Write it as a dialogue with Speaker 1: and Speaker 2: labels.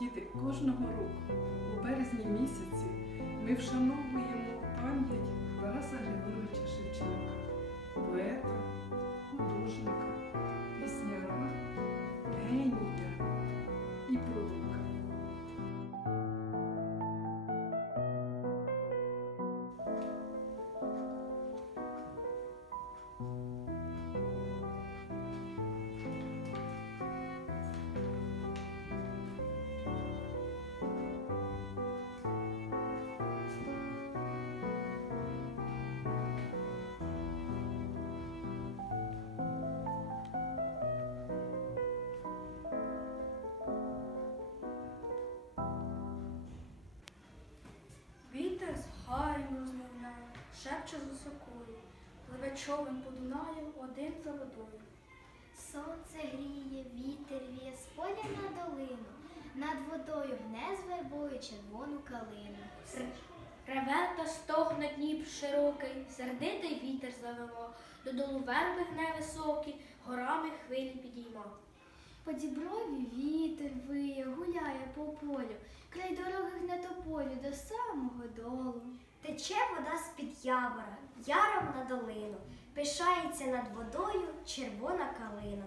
Speaker 1: Діти, кожного року у березні місяці ми вшановуємо пам'ять Тараса Григоровича
Speaker 2: човен по Дунаю один за водою.
Speaker 3: Сонце гріє, вітер віє з поля на долину, над водою гне з червону калину.
Speaker 2: Реве та стогне Дніп широкий, сердитий вітер завело, додолу верби гне високі, горами хвилі підійма.
Speaker 3: По діброві вітер виє, гуляє по полю, край дороги гне тополю до самого долу.
Speaker 4: Тече вода з-під явора, яром на долину, пишається над водою червона калина.